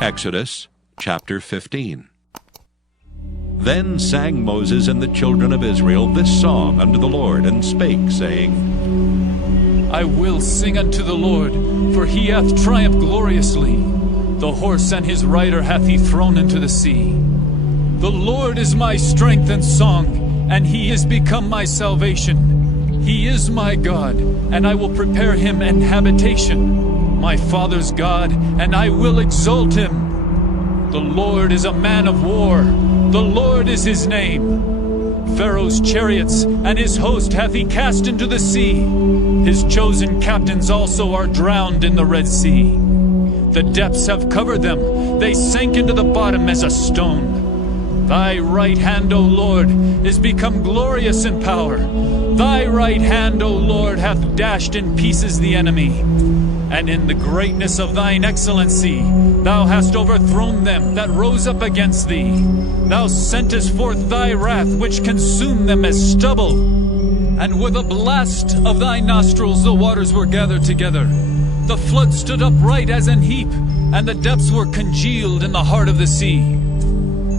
Exodus chapter 15. Then sang Moses and the children of Israel this song unto the Lord, and spake, saying, I will sing unto the Lord, for he hath triumphed gloriously. The horse and his rider hath he thrown into the sea. The Lord is my strength and song, and he is become my salvation. He is my God, and I will prepare him an habitation. My father's God, and I will exalt him. The Lord is a man of war. The Lord is his name. Pharaoh's chariots and his host hath he cast into the sea. His chosen captains also are drowned in the Red Sea. The depths have covered them. They sank into the bottom as a stone. Thy right hand, O Lord, is become glorious in power. Thy right hand, O Lord, hath dashed in pieces the enemy. And in the greatness of thine excellency, thou hast overthrown them that rose up against thee. Thou sentest forth thy wrath, which consumed them as stubble. And with a blast of thy nostrils the waters were gathered together. The flood stood upright as an heap, and the depths were congealed in the heart of the sea.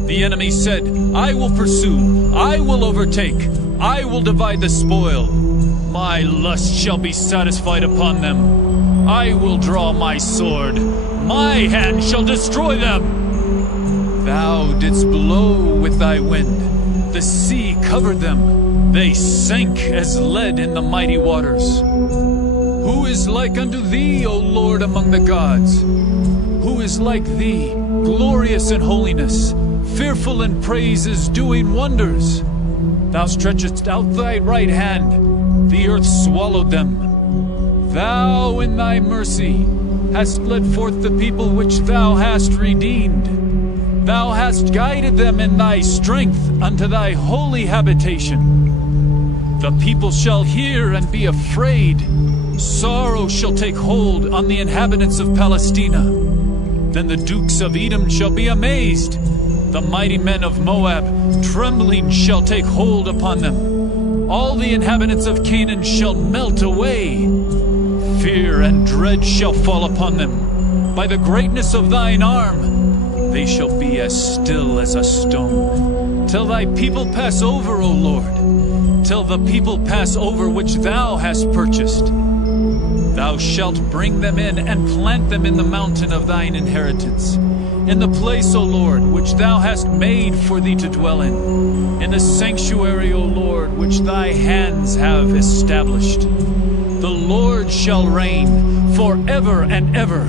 The enemy said, I will pursue, I will overtake, I will divide the spoil. My lust shall be satisfied upon them. I will draw my sword. My hand shall destroy them. Thou didst blow with thy wind. The sea covered them. They sank as lead in the mighty waters. Who is like unto thee, O Lord, among the gods? Who is like thee, glorious in holiness, fearful in praises, doing wonders? Thou stretchest out thy right hand. The earth swallowed them. Thou in thy mercy hast led forth the people which thou hast redeemed. Thou hast guided them in thy strength unto thy holy habitation. The people shall hear and be afraid. Sorrow shall take hold on the inhabitants of Palestina. Then the dukes of Edom shall be amazed. The mighty men of Moab, trembling, shall take hold upon them. All the inhabitants of Canaan shall melt away. Fear and dread shall fall upon them. By the greatness of thine arm, they shall be as still as a stone. Till thy people pass over, O Lord. Till the people pass over which thou hast purchased. Thou shalt bring them in and plant them in the mountain of thine inheritance. In the place, O Lord, which thou hast made for thee to dwell in. In the sanctuary, O Lord, which thy hands have established. The Lord shall reign forever and ever.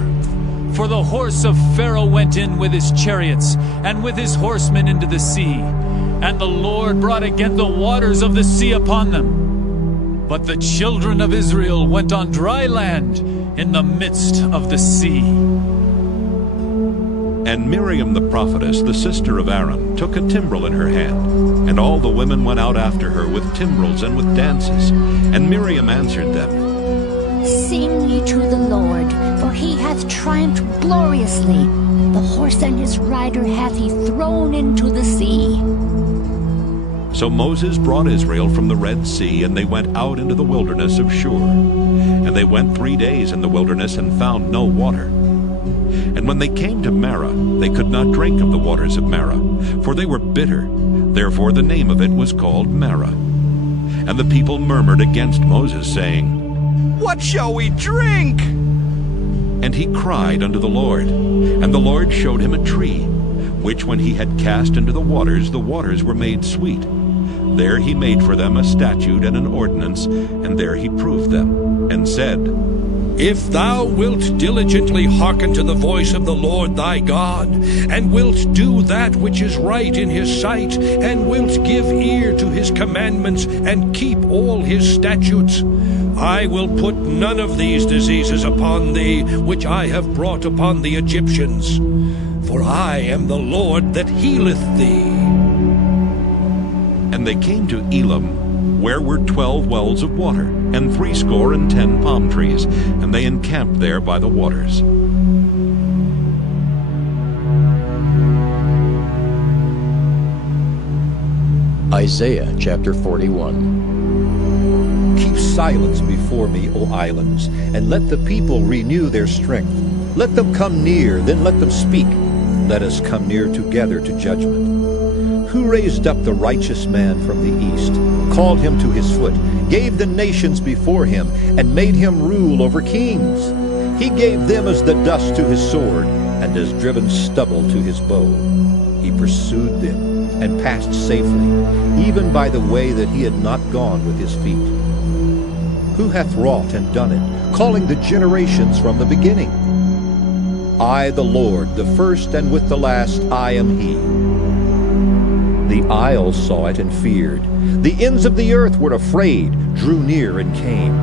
For the horse of Pharaoh went in with his chariots, and with his horsemen into the sea. And the Lord brought again the waters of the sea upon them. But the children of Israel went on dry land in the midst of the sea. And Miriam the prophetess, the sister of Aaron, took a timbrel in her hand. And all the women went out after her with timbrels and with dances. And Miriam answered them, Sing ye to the Lord, for he hath triumphed gloriously. The horse and his rider hath he thrown into the sea. So Moses brought Israel from the Red Sea, and they went out into the wilderness of Shur. And they went 3 days in the wilderness and found no water. And when they came to Marah, they could not drink of the waters of Marah, for they were bitter. Therefore the name of it was called Marah. And the people murmured against Moses, saying, What shall we drink? And he cried unto the Lord. And the Lord showed him a tree, which when he had cast into the waters were made sweet. There he made for them a statute and an ordinance, and there he proved them, and said, If thou wilt diligently hearken to the voice of the Lord thy God, and wilt do that which is right in his sight, and wilt give ear to his commandments, and keep all his statutes, I will put none of these diseases upon thee, which I have brought upon the Egyptians. For I am the Lord that healeth thee. And they came to Elim, where were 12 wells of water, and 70 palm trees, and they encamped there by the waters. Isaiah chapter 41. Keep silence before me, O islands, and let the people renew their strength. Let them come near, then let them speak. Let us come near together to judgment. Who raised up the righteous man from the east, called him to his foot, gave the nations before him, and made him rule over kings? He gave them as the dust to his sword, and as driven stubble to his bow. He pursued them, and passed safely, even by the way that he had not gone with his feet. Who hath wrought and done it, calling the generations from the beginning? I, the Lord, the first and with the last, I am he. The isles saw it and feared. The ends of the earth were afraid, drew near and came.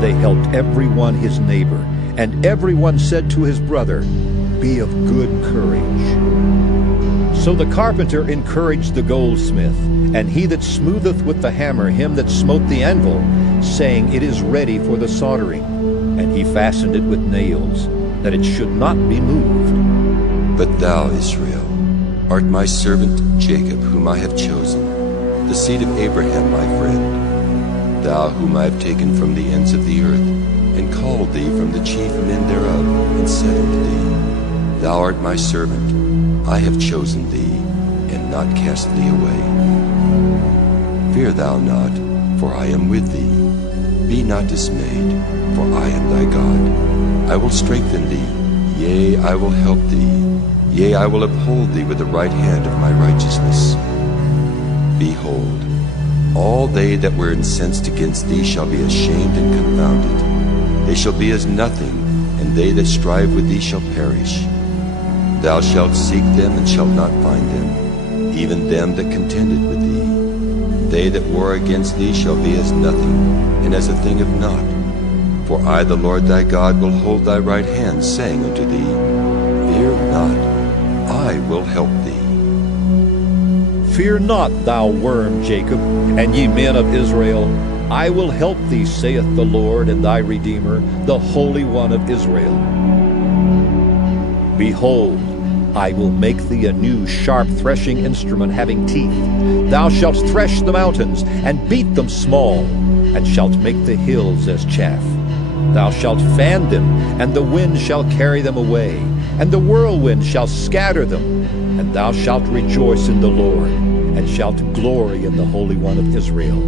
They helped every one his neighbor, and every one said to his brother, Be of good courage. So the carpenter encouraged the goldsmith, and he that smootheth with the hammer him that smote the anvil, saying, It is ready for the soldering. And he fastened it with nails, that it should not be moved. But thou, Israel, art my servant Jacob, whom I have chosen, the seed of Abraham my friend, thou whom I have taken from the ends of the earth, and called thee from the chief men thereof, and said unto thee, Thou art my servant, I have chosen thee, and not cast thee away. Fear thou not, for I am with thee. Be not dismayed, for I am thy God. I will strengthen thee, yea, I will help thee, yea, I will uphold thee with the right hand of my righteousness. Behold, all they that were incensed against thee shall be ashamed and confounded. They shall be as nothing, and they that strive with thee shall perish. Thou shalt seek them and shalt not find them, even them that contended with thee. They that war against thee shall be as nothing, and as a thing of naught. For I, the Lord thy God, will hold thy right hand, saying unto thee, Fear not, I will help thee. Fear not, thou worm Jacob, and ye men of Israel. I will help thee, saith the Lord, and thy Redeemer, the Holy One of Israel. Behold, I will make thee a new sharp threshing instrument having teeth. Thou shalt thresh the mountains, and beat them small, and shalt make the hills as chaff. Thou shalt fan them, and the wind shall carry them away, and the whirlwind shall scatter them. And thou shalt rejoice in the Lord, and shalt glory in the Holy One of Israel.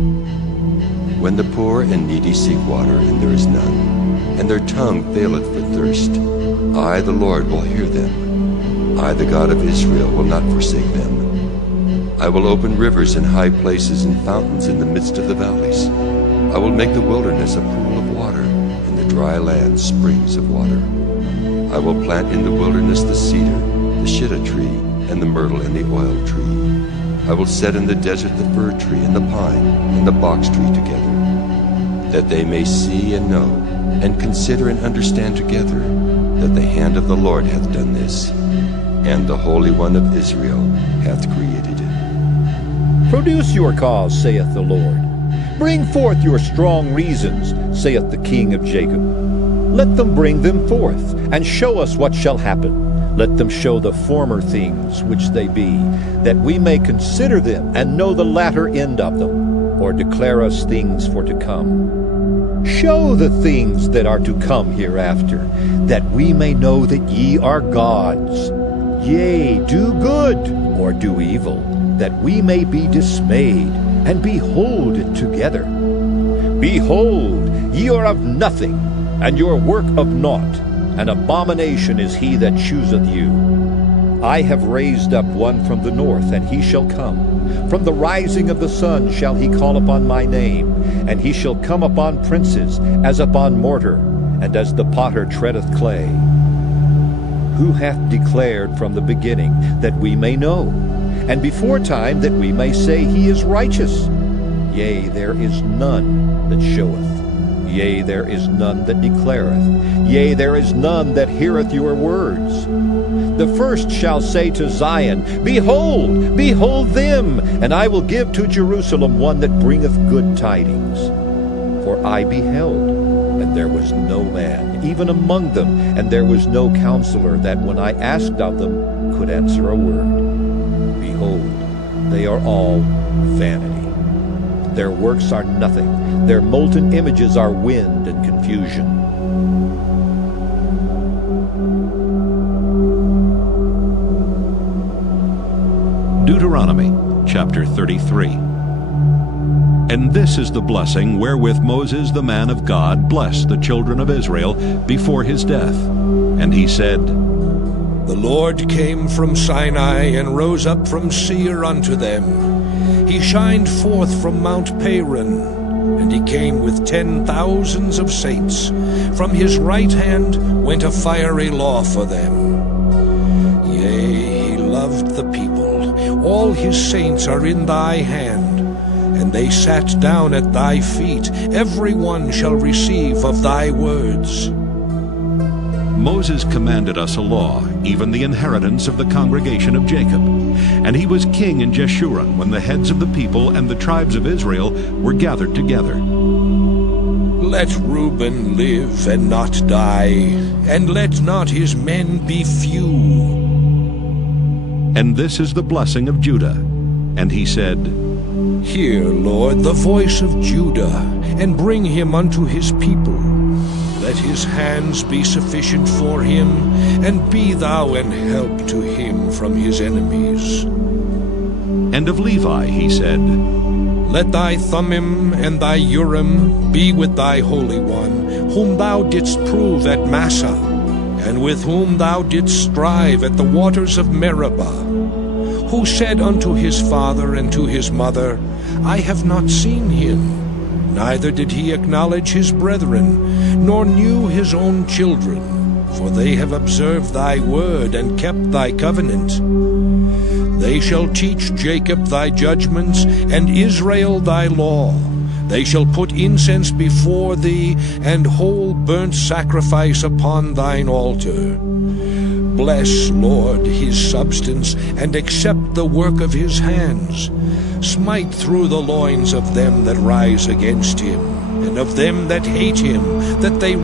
When the poor and needy seek water, and there is none, and their tongue faileth for thirst, I, the Lord, will hear them. I, the God of Israel, will not forsake them. I will open rivers in high places and fountains in the midst of the valleys. I will make the wilderness a pool of water, and the dry land springs of water. I will plant in the wilderness the cedar, the shittim tree, and the myrtle and the oil tree. I will set in the desert the fir tree and the pine and the box tree together, that they may see and know, and consider and understand together, that the hand of the Lord hath done this, and the Holy One of Israel hath created it. Produce your cause, saith the Lord. Bring forth your strong reasons, saith the King of Jacob. Let them bring them forth, and show us what shall happen. Let them show the former things which they be, that we may consider them, and know the latter end of them, or declare us things for to come. Show the things that are to come hereafter, that we may know that ye are gods. Yea, do good, or do evil, that we may be dismayed, and behold it together. Behold, ye are of nothing, and your work of naught. An abomination is he that chooseth you. I have raised up one from the north, and he shall come. From the rising of the sun shall he call upon my name, and he shall come upon princes, as upon mortar, and as the potter treadeth clay. Who hath declared from the beginning, that we may know, and before time that we may say he is righteous? Yea, there is none that showeth. Yea, there is none that declareth. Yea, there is none that heareth your words. The first shall say to Zion, Behold, behold them! And I will give to Jerusalem one that bringeth good tidings. For I beheld, and there was no man, even among them, and there was no counselor that, when I asked of them, could answer a word. Behold, they are all vanity. Their works are nothing. Their molten images are wind and confusion. Deuteronomy chapter 33. And this is the blessing wherewith Moses the man of God blessed the children of Israel before his death. And he said, The Lord came from Sinai and rose up from Seir unto them. He shined forth from Mount Paran, and he came with 10,000s of saints. From his right hand went a fiery law for them. Yea, he loved the people. All his saints are in thy hand, and they sat down at thy feet. Every one shall receive of thy words. Moses commanded us a law, even the inheritance of the congregation of Jacob. And he was king in Jeshurun when the heads of the people and the tribes of Israel were gathered together. Let Reuben live and not die, and let not his men be few. And this is the blessing of Judah. And he said, Hear, Lord, the voice of Judah, and bring him unto his people. Let his hands be sufficient for him, and be thou an help to him from his enemies. And of Levi he said, Let thy Thummim and thy Urim be with thy Holy One, whom thou didst prove at Massah, and with whom thou didst strive at the waters of Meribah, who said unto his father and to his mother, I have not seen him. Neither did he acknowledge his brethren, nor knew his own children, for they have observed thy word and kept thy covenant. They shall teach Jacob thy judgments, and Israel thy law. They shall put incense before thee, and whole burnt sacrifice upon thine altar. Bless, Lord, his substance, and accept the work of his hands. Smite through the loins of them that rise against him, and of them that hate him, that they